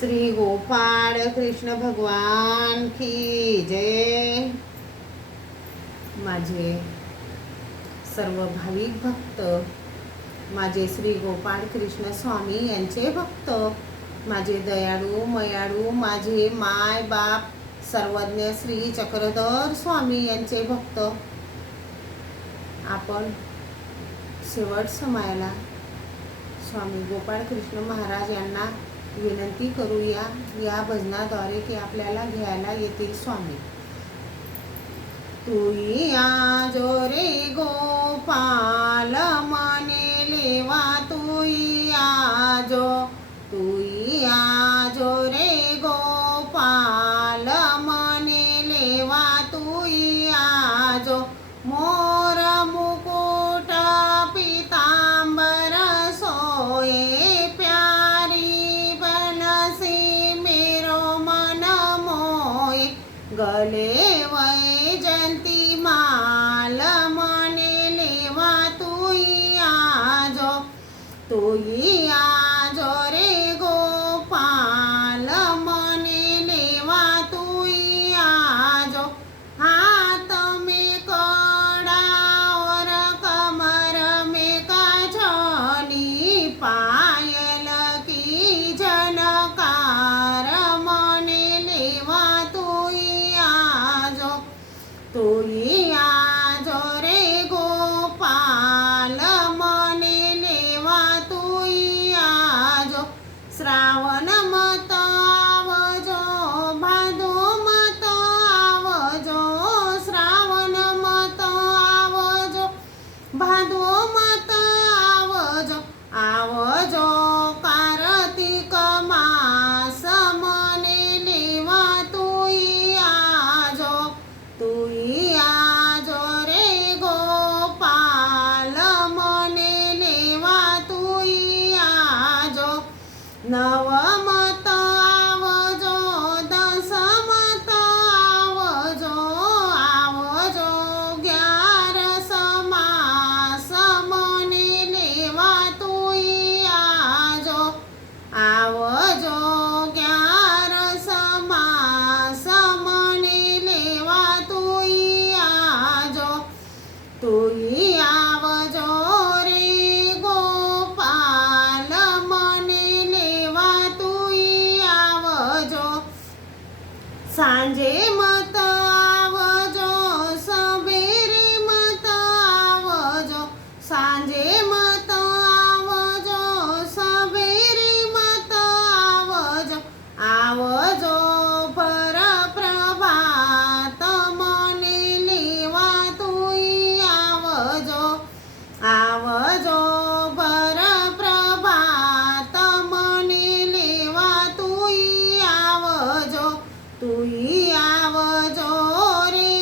श्री गोपाळ कृष्ण भगवान की जय। माझे सर्व भाविक भक्त, माझे श्री गोपाळ कृष्ण स्वामी यांचे भक्त, माझे दयाळू मयाळू, माझे माय बाप सर्वज्ञ श्री चक्रधर स्वामी यांचे भक्त, आपण शेवट समायला स्वामी गोपाळ कृष्ण महाराज यांना विनंती करूया या भजनाद्वारे की आपल्याला घ्यायला येतील स्वामी। तुई आजो रे गोपाल मने लेवा, तुई आजो, तुई आजो रे गोपाल मने लेवा, तुई आजो मोर मुकुट पीतांबर सोये, प्यारी बनसी मेरो मन मोये, गले वैजंती माल मने लेवा, तुई आजो, तुई आजो रे गोपाल मने लेवा, तुई आजो हाथ में कड़ा और कमर में काजनी, पायल की झनकार मने लेवा, तुई आजो, तुई आजो रे गोपाल मने लेवा, तुई आजो श्रावण मत आवजो, भादो मत आवजो, श्रावण मत आवजो, भादो मत आवजो, आवजो कार्तिक मास मने लेवा, तुई आजो, तुई आजो रे गोपाल मने लेवा, तुई आजो नवमत आवजो, दशमत आवजो, आवजो 11 मास मने लेवा, तुई आजो, आवजो 11 मास मने लेवा, तुई आजो, तुई आवजो रे गोपाल मने लेवा, तुई आवजो सांजे मत आवजो, सबेरे मत आवजो, सांजे मत आवजो, सबेरे मत आवजो, आवजो पर प्रभात मने लेवा, तुई आवजो, आवजो पर प्रभात मने लेवा, तुई आवजो, तुई आवजो रे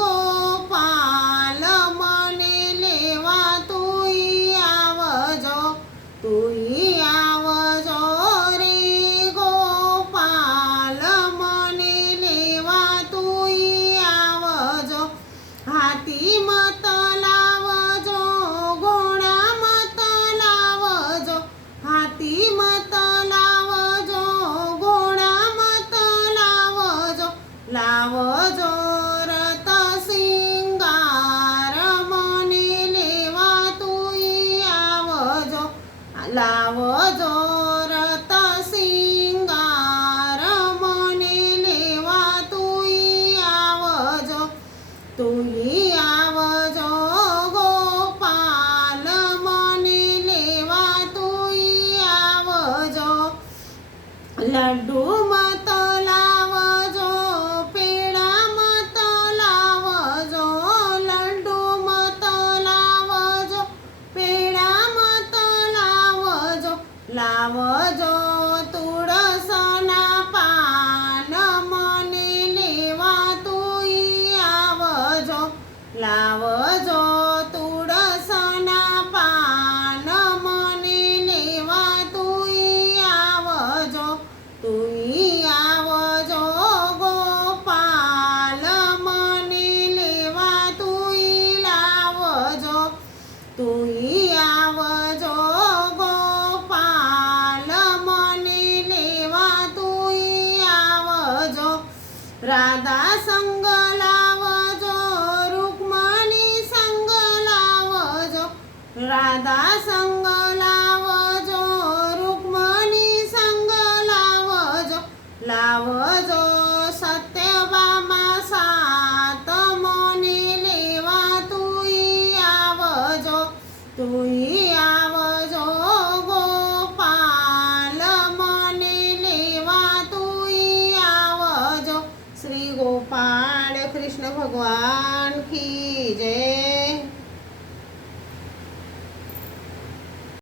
गोपाल मने लेवा, तुई आवजो, तुई आवजो रे गोपाल मने लेवा, तुई आवजो हाती मत लावजो, घोडा मत लावजो, हाती मत लावजो, घोडा मत लावजो, लावजो रथ सिंगार मने लेवा, तुई आवजो, लावजो रथ सिंगार मने लेवा, तुई आवजो, तुई आवजो गोपाल मने लेवा, तुई आवजो लड्डू मत लावजो, पेढा मत लावजो, लड्डू मत लावजो, पेढा मत लावजो, लावजो तुळसना पान मने लेवा, तुई आवजो, लावजो तुळसना पान मने लेवा, तुई आवजो, तुई राधा संग लावजो रुक्मणी संग लावजो राधा संग लावजो रुक्मणी संग लावजो लावजो सत्यभामा सात मोनी लेवा तुई आवजो गोपाल मोनी लेवा तुई आवजो। श्री गोपाल कृष्ण भगवान की जय।